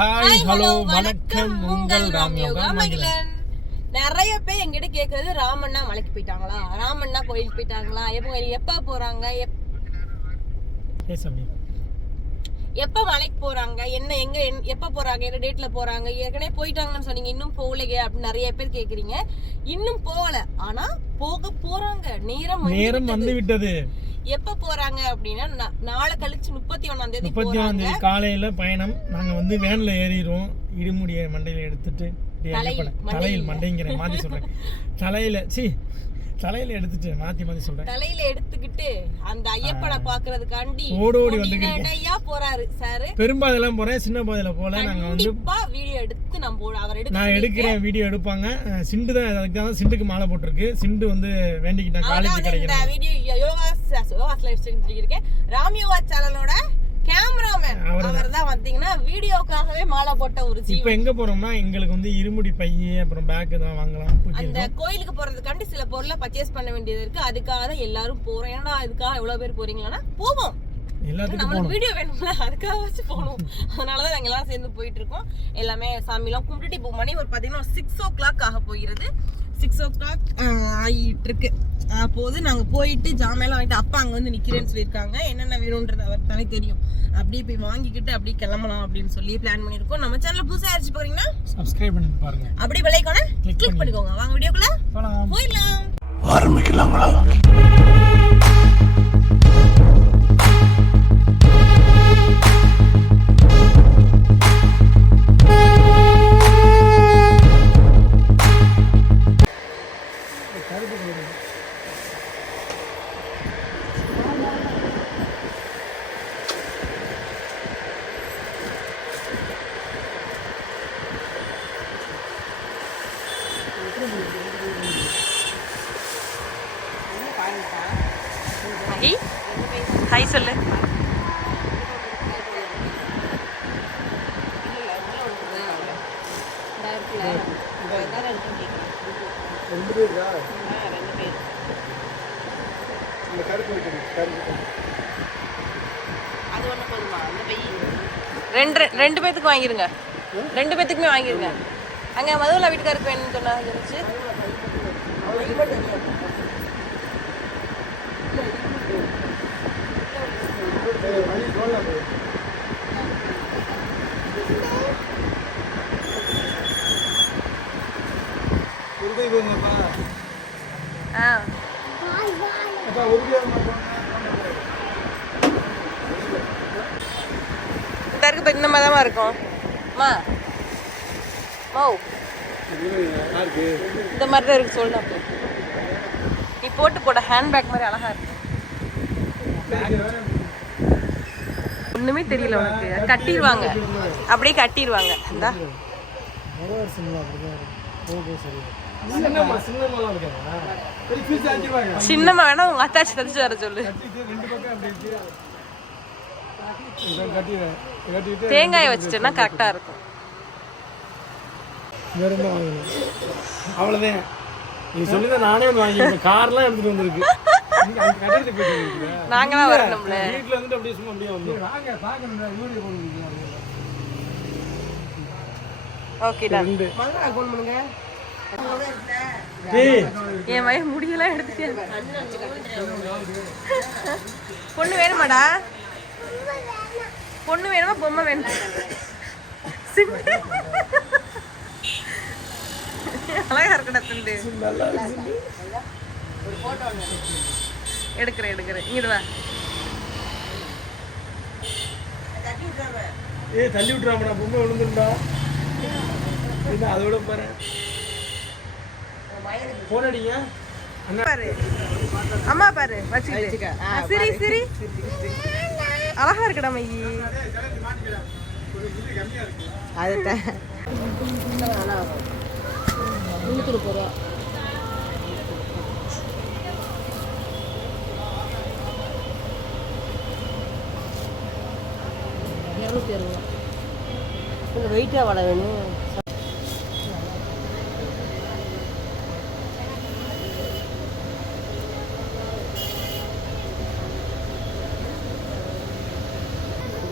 Hi hello வணக்கம். உங்கள் ராம் யோகா மகிழன் நிறைய பேர் எங்கிட்ட கேக்குறது ராமண்ணா மலைக்கு போயிட்டாங்களா? ராமண்ணா கோயிலுக்கு போயிட்டாங்களா? எப்போ எப்ப போறாங்க? எப்- எப்ப மலைக்கு போறாங்க? என்ன எங்க என்- எப்ப போறாங்க? என்ன டேட்ல போறாங்க? ஏற்கனவே போயிட்டாங்கன்னு சொன்னீங்க. இன்னும் போகலையே அப்படின்னு நிறைய பேர் கேக்குறீங்க. இன்னும் போகல. ஆனா போக போறாங்க. நேரம் நேரம். வந்து விட்டது. எப்ப போறாங்க அப்படின்னா நாளை கழிச்சு முப்பத்தி ஒண்ணாம் தேதி முப்பத்தி போறாங்க. தேதி காலையில பயணம். நாங்க வந்து வேன்ல ஏறிடுவோம் இடுமுடிய மண்டையில எடுத்துட்டு தலையில், மண்டைங்கிறேன் மாத்தி சொல்றேன். தலையில சி தலையில எடுத்துட்டு மாத்தி மாத்தி சொல்றேன். தலையில எடுத்துக்கிட்டு அந்த ஐயப்பனை பாக்குறதுக்காண்டி ஓடோடி கொடி வந்துகிட்டு. நடையா போறாரு சாரு. பெரும்பாதெல்லாம் போறேன் சின்ன பாதையில போல. நாங்க வந்து வீடியோ எடுத்து நம்ம அவர் எடுத்து நான் எடுக்கிறேன் வீடியோ எடுப்பாங்க. சிண்டு தான் அதுக்கு தான் சிண்டுக்கு மாலை போட்டிருக்கு. சிண்டு வந்து வேண்டிக்கிட்டேன் காலேஜ் கிடைக்கிறேன் வீடியோ யோகா யோகா லைஃப் சொல்லியிருக்கேன் ராம் யோகா சேனலோட கேமராமேன். அவர் தான் வந்தீங்கன்னா வீடியோக்காகவே மாலை போட்ட ஒரு ஜீவன். இப்போ எங்க போறோம்னா எங்களுக்கு வந்து இருமுடி பைய அப்புறம் பேக் தான் வாங்கலாம். அந்த கோயிலுக்கு போறதுக்காண்டி சில பொருளை பர்ச்சேஸ் பண்ண வேண்டியது இருக்கு. அதுக்காக தான் எல்லாரும் போறோம். ஏன்னா அதுக்காக எவ்வளவு பேர் போறீங்களா போவோம். எல்லாத்துக்கும் நம்மளுக்கு வீடியோ வேணும்ல. அதுக்காக வச்சு போகணும். அதனாலதான் நாங்க எல்லாம் சேர்ந்து போயிட்டு இருக்கோம். எல்லாமே சாமிலாம் கும்பிட்டுட்டு இப்போ மணி ஒரு பாத்தீங்கன்னா சிக்ஸ் ஓ கிளாக் ஆக போகிறது. சிக்ஸ் ஓ கிளாக் ஆகிட்டு இருக்கு ஆஹ் போது நாங்க போயிட்டு ஜாமெல்லாம் வாங்கிட்டு அப்பா அங்க வந்து நிக்கிறேன்னு சொல்லியிருக்காங்க. என்னென்ன வேணும்ன்றது அவருக்கு தானே தெரியும். அப்படியே போய் வாங்கிக்கிட்டு அப்படியே கிளம்பலாம் அப்படின்னு சொல்லி பிளான் பண்ணியிருக்கோம். நம்ம சேனல் புதுசா அடிச்சு போறீங்கன்னா சப்ஸ்கிரைப் பண்ணி பாருங்க. அப்படியே விலைக்கான Click கிளிக் பண்ணிக்கோங்க. வாங்க வீடியோக்குள்ள போயிடலாம். ஹை ஹை சொல்லு. ரெண்டு பேருக்கா இந்த கருப்பு கருப்பு அது ஒண்ணு போதுமா அந்த பை ரெண்டு ரெண்டு பேத்துக்கு வாங்கிருங்க. ரெண்டு பேத்துக்குமே வாங்கிருங்க. அங்கே மதுவலா வீட்டுக்காருக்கு வேணும்னு சொன்னா இருந்துச்சு ஆ இந்த இருக்கு இப்ப இந்த மாதிரி தான் இருக்கும். மா. மௌ. இந்த மாதிரி தான் இருக்கு சொல்லு அப்போ. நீ போட்டு போட ஹேண்ட்பேக் மாதிரி அழகா இருக்கு. ஒண்ணுமே தெரியல உனக்கு. கட்டிடுவாங்க அப்படியே கட்டிடுவாங்க இந்தா. சின்னம்மா வேணா உங்க அத்தாச்சி தச்சு வர சொல்லு. தேங்காய் தேங்காயை வச்சுட்டேன்னா கரெக்டா இருக்கும். அவ்வளவுதான். அவ்வளோதான் நீ சொல்லி நானே வாங்கி கார்லாம் எடுத்துட்டு வந்திருக்கு. நாங்களாம் வரணும்ல. வீட்டுல இருந்துட்டு அப்படியே சும்மா அப்படியே வந்து வாங்க பார்க்கணும் வீடியோ போடுங்க ஓகே டன் ரெண்டு பண்ணுங்க. ஏய் என் மகன் முடியெல்லாம் எடுத்துட்டேன் பொண்ணு வேணுமாடா? பொண்ணு வேணுமா? பொம்மை வேணுமா. அழகா இருக்கடா துண்டு நல்லா இருக்கு எடுக்கிறேன் எடுக்கிறேன். இங்கிட்டு வா. ஏய் தள்ளி விட்டுறாமடா பொம்மை விழுந்துருந்தா என்ன அதோட பாரு. போன் அடிங்க. அண்ணா. பாரு. அம்மா பாரு வச்சுக்கிட்டு. ஆ, சிரி சிரி. அழகா இருக்குடா மையி. அதுதான் முன்னூத்தி முப்பது ரூபா கொஞ்சம் வெயிட்டாக வடை வேணும்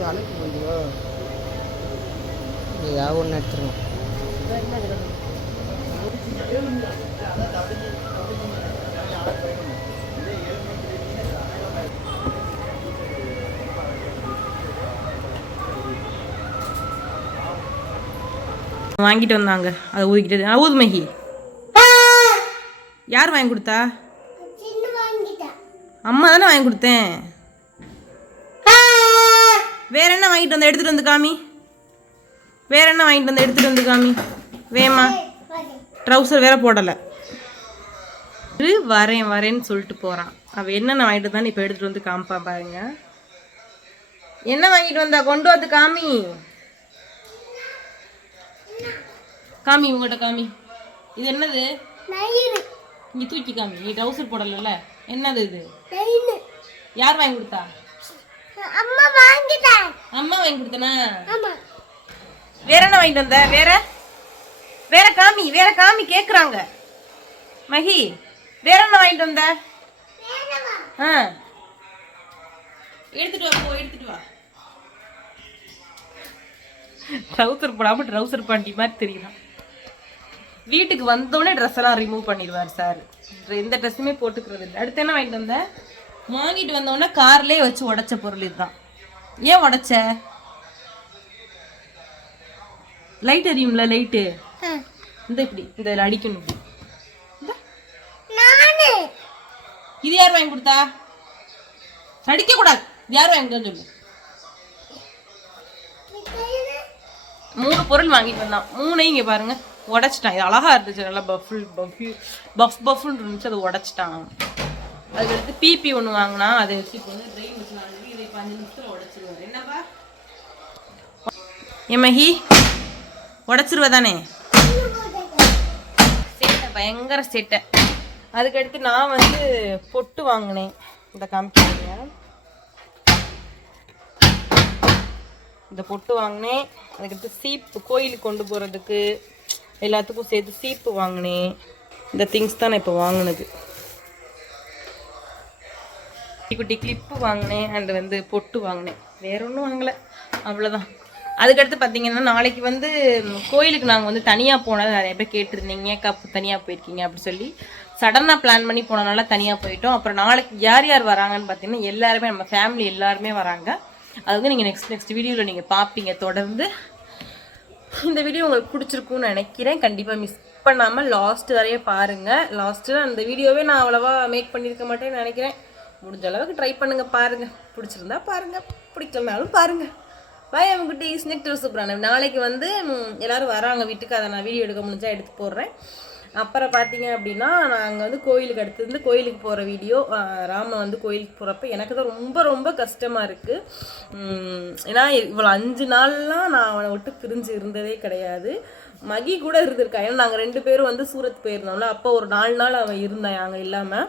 அழைப்பு பண்ணுவா ஏதாவது ஒன்று வாங்கிட்டு வந்தாங்க. அதை ஊதிக்கிட்டு ஊது மகி. யார் வாங்கி கொடுத்தா? அம்மா தானே வாங்கி கொடுத்தேன். வேற என்ன வாங்கிட்டு வந்த? எடுத்துட்டு வந்து காமி. வேற என்ன வாங்கிட்டு வந்த? எடுத்துட்டு வந்து காமி. வேமா. ட்ரௌசர் வேற போடலை. வரேன் வரேன்னு சொல்லிட்டு போறான். அவ என்னென்ன வாங்கிட்டு வந்தான்னு இப்போ எடுத்துட்டு வந்து காமிப்பா பாருங்க. என்ன வாங்கிட்டு வந்தா? கொண்டு வந்து காமி. காமி உங்கள்கிட்ட காமி. இது என்னது? இங்க தூக்கி காமி. நீ ட்ரௌசர் போடலல்ல? என்னது இது? யார் வாங்கி கொடுத்தா? அம்மா வாங்கிட்டேன் அம்மா வாங்கி கொடுத்தனா? வேற என்ன வாங்கிட்டு வந்த? வேற? வேற காமி வேற காமி கேக்குறாங்க. மகி வேற என்ன வாங்கிட்டு வந்த? ஆ. எடுத்துட்டு வா போ எடுத்துட்டு வா. ட்ரௌசர் போடாம ட்ரௌசர் பாண்டி மாதிரி தெரியலாம் வீட்டுக்கு வந்தோடனே ட்ரெஸ் எல்லாம் ரிமூவ் பண்ணிடுவார் சார் எந்த ட்ரெஸ்ஸுமே போட்டுக்கிறது இல்லை. அடுத்து என்ன வாங்கிட்டு வந்த வாங்கிட்டு வந்தோடனே கார்லயே வச்சு உடைச்ச பொருள் இதுதான். ஏன் உடைச்ச? லைட் எரியும்ல லைட்டு இந்த இப்படி இந்த அடிக்கணும் இப்படி. இது யார் வாங்கி கொடுத்தா? அடிக்க கூடாது யார் வாங்கி சொல்லு. மூணு பொருள் வாங்கிட்டு வந்தான். மூணையும் இங்க பாருங்க. உடச்சிட்டான். இது அழகா இருந்துச்சு. நல்லா பஃபுல் பஃப்யூ பஃப் பஃப்னு இருந்துச்சு. அதை உடைச்சிட்டான். அதுக்கடுத்து பிபி ஒன்று வாங்கினா அதை வச்சு இப்போ வந்து ட்ரெயின் வச்சு வாங்கி இதை அஞ்சு நிமிஷத்தில் உடச்சிருவார். என்னப்பா எமஹி உடைச்சிருவ தானே? சேட்டை பயங்கர சேட்டை. அதுக்கடுத்து நான் வந்து பொட்டு வாங்கினேன். இந்த காமிக்கிறீங்க இந்த பொட்டு வாங்கினேன். அதுக்கடுத்து சீப்பு கோயிலுக்கு கொண்டு போகிறதுக்கு எல்லாத்துக்கும் சேர்த்து சீப்பு வாங்கினேன் இந்த திங்ஸ் தான் நான் இப்போ வாங்கினது. குட்டி குட்டி கிளிப்பு வாங்கினேன் அண்ட் வந்து பொட்டு வாங்கினேன் வேற ஒன்றும் வாங்கலை. அவ்வளோதான் அதுக்கடுத்து பார்த்தீங்கன்னா நாளைக்கு வந்து கோயிலுக்கு நாங்கள் வந்து தனியாக போனது நிறைய பேர் கேட்டிருந்தீங்க. கப்பு தனியாக போயிருக்கீங்க அப்படி சொல்லி. சடனாக பிளான் பண்ணி போனனால தனியாக போயிட்டோம். அப்புறம் நாளைக்கு யார் யார் வராங்கன்னு பார்த்தீங்கன்னா எல்லாருமே நம்ம ஃபேமிலி எல்லாருமே வராங்க. அது வந்து நீங்கள் நெக்ஸ்ட் நெக்ஸ்ட் வீடியோவில் நீங்கள் பார்ப்பீங்க தொடர்ந்து இந்த வீடியோ உங்களுக்கு பிடிச்சிருக்கும்னு நினைக்கிறேன். கண்டிப்பாக மிஸ் பண்ணாமல் லாஸ்ட் வரைய பாருங்கள் லாஸ்ட்டு அந்த வீடியோவே நான் அவ்வளோவா மேக் பண்ணியிருக்க மாட்டேன்னு நினைக்கிறேன். முடிஞ்ச அளவுக்கு ட்ரை பண்ணுங்கள் பாருங்கள் பிடிச்சிருந்தா பாருங்கள் பிடிக்கலனாலும் பாருங்கள் பாய் அவங்ககிட்ட ஸ்னெக் சூப்பரான நாளைக்கு வந்து எல்லோரும் வராங்க வீட்டுக்கு. அதை நான் வீடியோ எடுக்க முடிஞ்சால் எடுத்து போடுறேன். அப்புறம் பார்த்தீங்க அப்படின்னா நாங்கள் வந்து கோயிலுக்கு அடுத்து கோயிலுக்கு போகிற வீடியோ ராம வந்து கோயிலுக்கு போகிறப்ப எனக்கு தான் ரொம்ப ரொம்ப கஷ்டமாக இருக்குது ஏன்னா இவ்வளோ அஞ்சு நாள்லாம் நான் அவனை விட்டு பிரிஞ்சு இருந்ததே கிடையாது. மகி கூட இருந்திருக்கா. ஏன்னா நாங்கள் ரெண்டு பேரும் வந்து சூரத் போயிருந்தோம்ல அப்போ ஒரு நாலு நாள் அவன் இருந்தான் அங்கே இல்லாமல்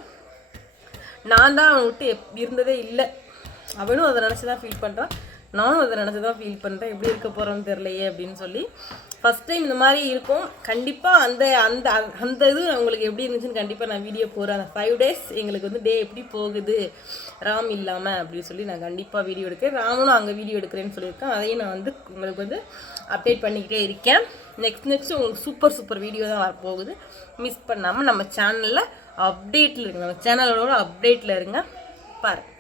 நான் தான் அவனை விட்டு எப் இருந்ததே இல்லை. அவனும் அதை நினச்சி தான் ஃபீல் பண்ணுறான் நானும் அதை நினச்சி தான் ஃபீல் பண்ணுறேன் எப்படி இருக்க போகிறோன்னு தெரிலையே அப்படின்னு சொல்லி. ஃபஸ்ட் டைம் இந்த மாதிரி இருக்கும். கண்டிப்பாக அந்த அந்த அந்த இது உங்களுக்கு எப்படி இருந்துச்சுன்னு கண்டிப்பாக நான் வீடியோ போகிறேன் அந்த ஃபைவ் டேஸ் எங்களுக்கு வந்து டே எப்படி போகுது? ராம் இல்லாமல் அப்படின்னு சொல்லி நான் கண்டிப்பாக வீடியோ எடுக்கிறேன். ராமனும் அங்கே வீடியோ எடுக்கிறேன்னு சொல்லியிருக்கேன். அதையும் நான் வந்து உங்களுக்கு வந்து அப்டேட் பண்ணிக்கிட்டே இருக்கேன். நெக்ஸ்ட் நெக்ஸ்ட் உங்களுக்கு சூப்பர் சூப்பர் வீடியோ தான் வரப்போகுது மிஸ் பண்ணாமல் நம்ம சேனலில் அப்டேட்டில் இருங்க. நம்ம சேனலோட அப்டேட்டில் இருங்க. பாருங்கள்